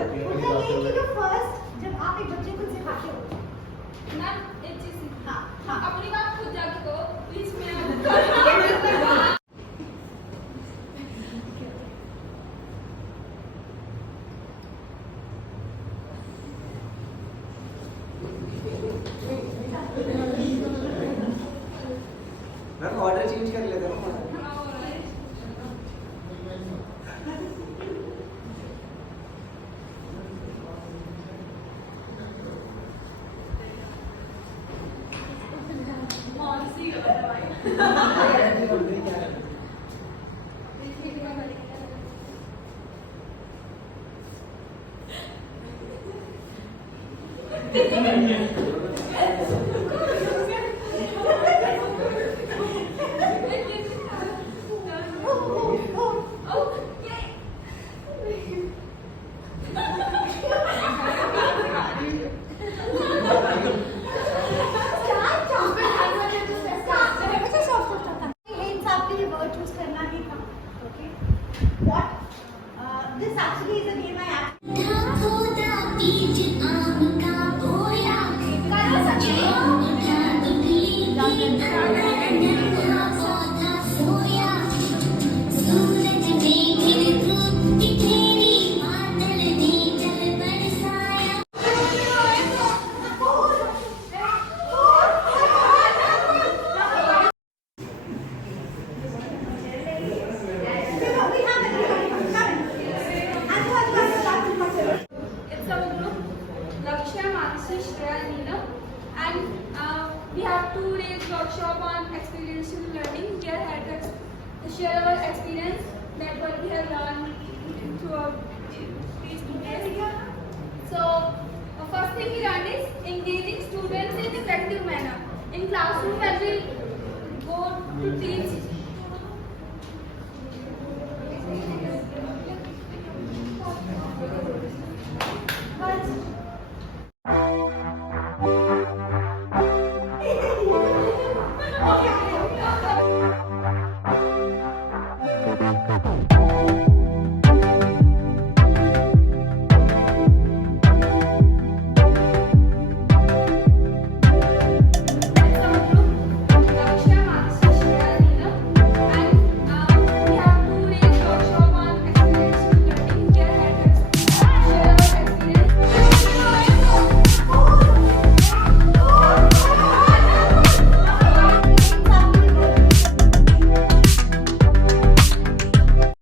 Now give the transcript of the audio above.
कि जो फर्स्ट जब आप एक बच्चे को सिखाते हो मैम एक चीज हाँ हाँ अपनी बात खुद जाके कहो प्लीज मैं मैम ऑर्डर चेंज कर लेते हो This actually is a game I actually and we have 2 days workshop on experiential learning. We are here to share our experience that what we have learned throughout